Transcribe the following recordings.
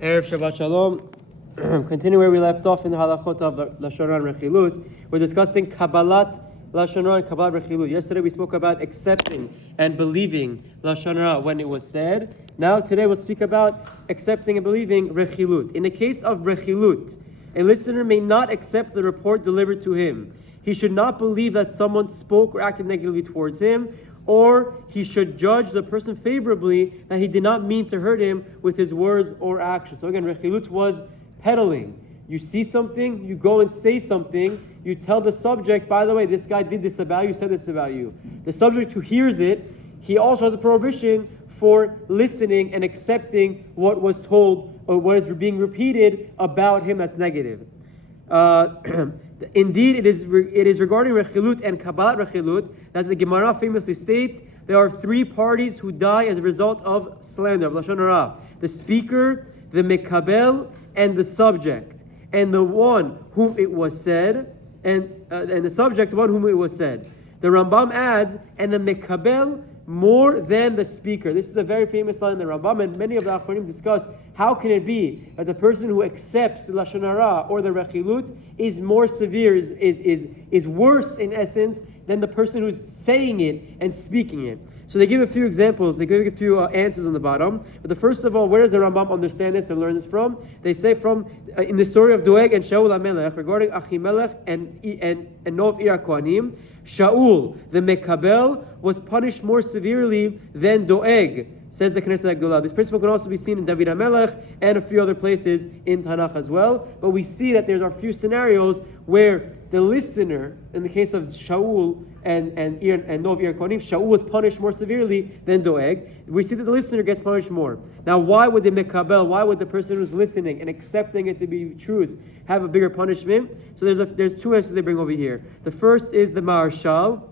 Erev Shabbat Shalom. Continue where we left off in the Halachot of Lashon Hara Rechilut. We're discussing Kabalat, Lashon Hara, and Kabalat Rechilut. Yesterday we spoke about accepting and believing Lashon Hara when it was said. Now today we'll speak about accepting and believing Rechilut. In the case of Rechilut, a listener may not accept the report delivered to him. He should not believe that someone spoke or acted negatively towards him, or he should judge the person favorably that he did not mean to hurt him with his words or actions. So again, Rechilut was peddling. You see something, you go and say something, you tell the subject, by the way, this guy did this about you, said this about you. The subject who hears it, he also has a prohibition for listening and accepting what was told or what is being repeated about him that's negative. Indeed, it is regarding Rechilut and Kabalat Rechilut that the Gemara famously states there are three parties who die as a result of slander, of Lashon Hara: the speaker, the Mekabel, and the subject, and the one whom it was said, and the subject, the one whom it was said. The Rambam adds, and the Mekabel more than the speaker. This is a very famous line in the Rambam, and many of the Achronim discuss how can it be that the person who accepts the Lashon Hara or the Rechilut is more severe, is worse in essence than the person who's saying it and speaking it. So they give a few examples, they give a few answers on the bottom. But the first of all, where does the Rambam understand this and learn this from? They say from in the story of Doeg and Shaul HaMelech regarding Achimelech and Nov Ir HaKohanim. Shaul, the Mekabel, was punished more severely than Doeg, says the Knesset HaGdolah. This principle can also be seen in David HaMelech and a few other places in Tanakh as well. But we see that there's a few scenarios where the listener, in the case of Shaul and Nov Ir HaKohanim, Shaul was punished more severely than Doeg. We see that the listener gets punished more. Now, why would the Mekabel, why would the person who's listening and accepting it to be truth have a bigger punishment? So there's two answers they bring over here. The first is the Maharshal.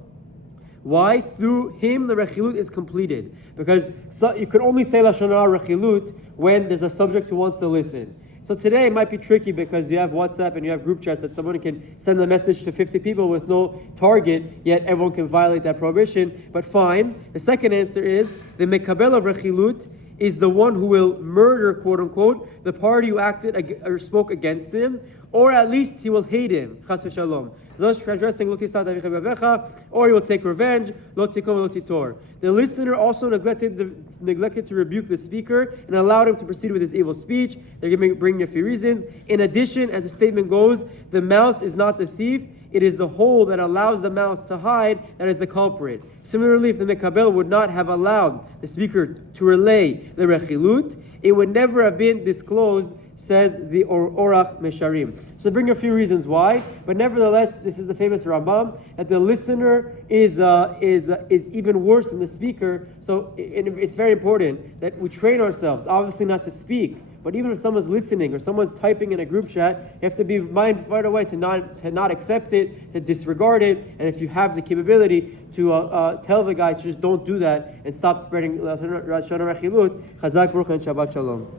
Why? Through him the Rechilut is completed. Because you can only say Lashon Hara Rechilut when there's a subject who wants to listen. So today it might be tricky because you have WhatsApp and you have group chats that someone can send a message to 50 people with no target, yet everyone can violate that prohibition. But fine. The second answer is the Mekabel of Rechilut is the one who will murder, quote unquote, the party who acted or spoke against him, or at least he will hate him, chas v'shalom. Thus transgressing, or he will take revenge, the listener also neglected to rebuke the speaker and allowed him to proceed with his evil speech. They're going to bring a few reasons. In addition, as the statement goes, the mouse is not the thief, it is the hole that allows the mouse to hide that is the culprit. Similarly, if the Mekabel would not have allowed the speaker to relay the Rechilut, it would never have been disclosed, says the Orach Mesharim. So bring a few reasons why, but nevertheless, this is the famous Rambam that the listener is even worse than the speaker. So it's very important that we train ourselves, obviously not to speak, but even if someone's listening or someone's typing in a group chat, you have to be mindful right away to not accept it, to disregard it, and if you have the capability to tell the guy, just don't do that and stop spreading Lashon Hara Rechilut. Chazak Baruch and Shabbat Shalom.